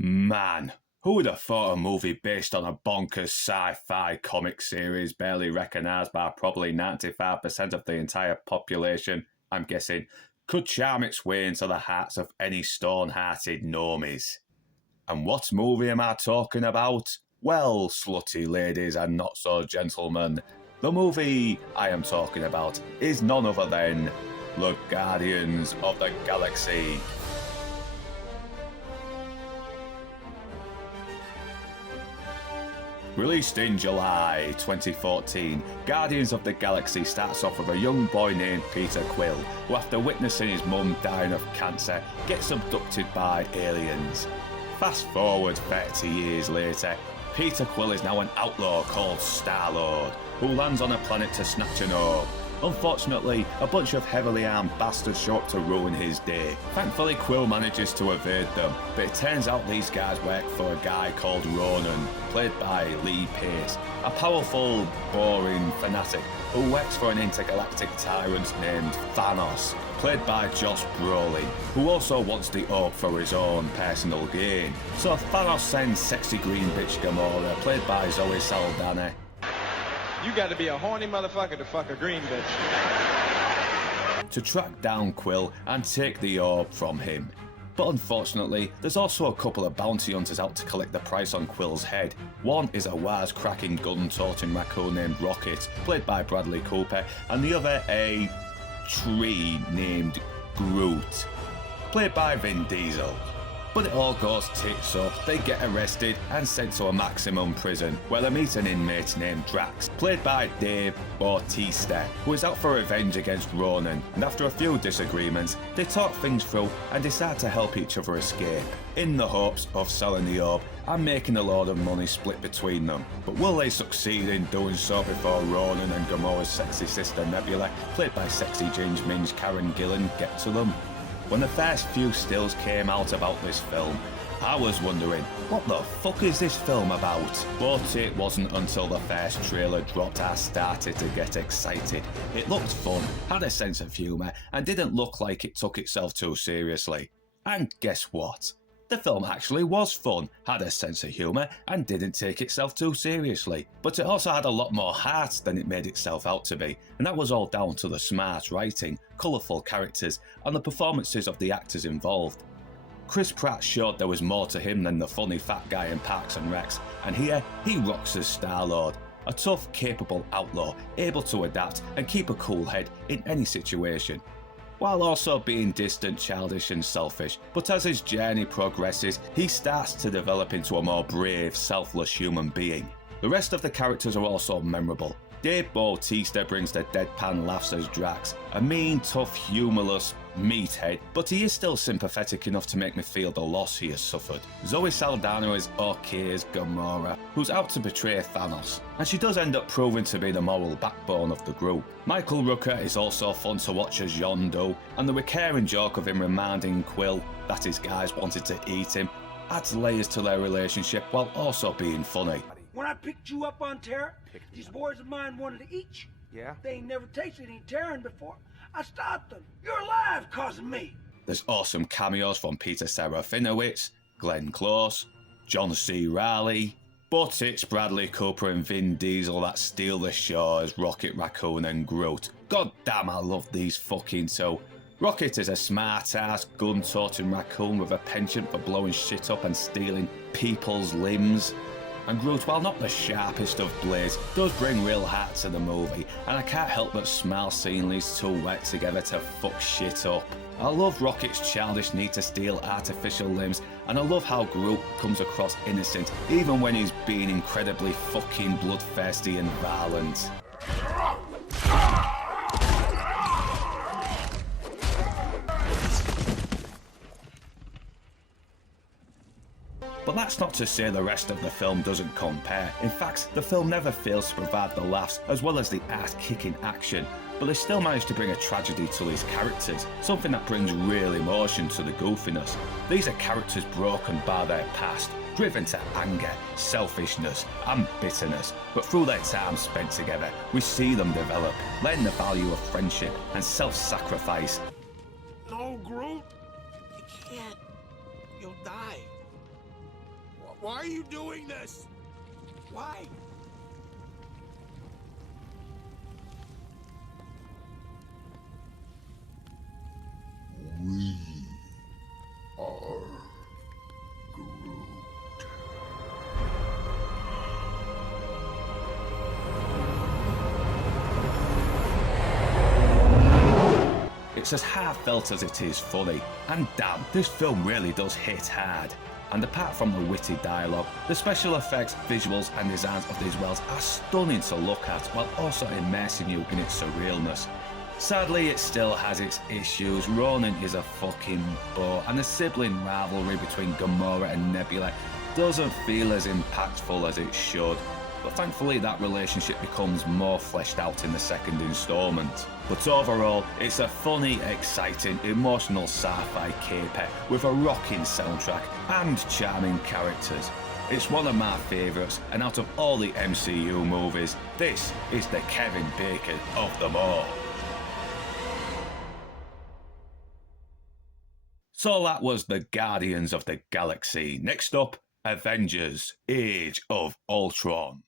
Man, who would have thought a movie based on a bonkers sci-fi comic series barely recognised by probably 95% of the entire population, I'm guessing, could charm its way into the hearts of any stone-hearted normies? And what movie am I talking about? Well, slutty ladies and not-so-gentlemen, the movie I am talking about is none other than the Guardians of the Galaxy. Released in July 2014, Guardians of the Galaxy starts off with a young boy named Peter Quill, who after witnessing his mum dying of cancer, gets abducted by aliens. Fast forward 30 years later, Peter Quill is now an outlaw called Star-Lord, who lands on a planet to snatch an orb. Unfortunately, a bunch of heavily armed bastards show up to ruin his day. Thankfully, Quill manages to evade them, but it turns out these guys work for a guy called Ronan, played by Lee Pace, a powerful, boring fanatic who works for an intergalactic tyrant named Thanos, played by Josh Brolin, who also wants the orb for his own personal gain. So Thanos sends sexy green bitch Gamora, played by Zoe Saldana. You got to be a horny motherfucker to fuck a green bitch. To track down Quill and take the orb from him. But unfortunately, there's also a couple of bounty hunters out to collect the price on Quill's head. One is a wisecracking gun-toting raccoon named Rocket, played by Bradley Cooper, and the other a tree named Groot, played by Vin Diesel. But it all goes tits up, they get arrested and sent to a maximum prison, where they meet an inmate named Drax, played by Dave Bautista, who is out for revenge against Ronan, and after a few disagreements, they talk things through and decide to help each other escape, in the hopes of selling the orb and making a load of money split between them. But will they succeed in doing so before Ronan and Gamora's sexy sister Nebula, played by sexy Ginge Minge Karen Gillan, get to them? When the first few stills came out about this film, I was wondering, what the fuck is this film about? But it wasn't until the first trailer dropped I started to get excited. It looked fun, had a sense of humour, and didn't look like it took itself too seriously. And guess what? The film actually was fun, had a sense of humour, and didn't take itself too seriously. But it also had a lot more heart than it made itself out to be, and that was all down to the smart writing, colourful characters, and the performances of the actors involved. Chris Pratt showed there was more to him than the funny fat guy in Parks and Recs, and here he rocks as Star-Lord, a tough, capable outlaw, able to adapt and keep a cool head in any situation, while also being distant, childish and selfish. But as his journey progresses, he starts to develop into a more brave, selfless human being. The rest of the characters are also memorable. Dave Bautista brings the deadpan laughs as Drax, a mean, tough, humorless meathead, but he is still sympathetic enough to make me feel the loss he has suffered. Zoe Saldana is okay as Gamora, who's out to betray Thanos, and she does end up proving to be the moral backbone of the group. Michael Rooker is also fun to watch as Yondu, and the recurring joke of him reminding Quill that his guys wanted to eat him adds layers to their relationship while also being funny. When I picked you up on Terra, these boys of mine wanted to eat you. Yeah? They ain't never tasted any Terran before. I stopped them. You're alive, causing me. There's awesome cameos from Peter Serafinowicz, Glenn Close, John C. Reilly, but it's Bradley Cooper and Vin Diesel that steal the show as Rocket Raccoon and Groot. God damn, I love these fucking two. Rocket is a smart-ass, gun-toting raccoon with a penchant for blowing shit up and stealing people's limbs. And Groot, while not the sharpest of blades, does bring real heart to the movie, and I can't help but smile seeing these two work together to fuck shit up. I love Rocket's childish need to steal artificial limbs, and I love how Groot comes across innocent, even when he's being incredibly fucking bloodthirsty and violent. But that's not to say the rest of the film doesn't compare. In fact, the film never fails to provide the laughs as well as the ass-kicking action, but they still manage to bring a tragedy to these characters, something that brings real emotion to the goofiness. These are characters broken by their past, driven to anger, selfishness and bitterness, but through their time spent together, we see them develop, learn the value of friendship and self-sacrifice. No, Groot. You can't. You'll die. Why are you doing this? Why? We are Groot. It's as heartfelt as it is funny, and damn, this film really does hit hard. And apart from the witty dialogue, the special effects, visuals and designs of these worlds are stunning to look at while also immersing you in its surrealness. Sadly, it still has its issues. Ronan is a fucking bore, and the sibling rivalry between Gamora and Nebula doesn't feel as impactful as it should. But thankfully that relationship becomes more fleshed out in the second instalment. But overall, it's a funny, exciting, emotional sci-fi caper with a rocking soundtrack and charming characters. It's one of my favourites, and out of all the MCU movies, this is the Kevin Bacon of them all. So that was the Guardians of the Galaxy. Next up, Avengers: Age of Ultron.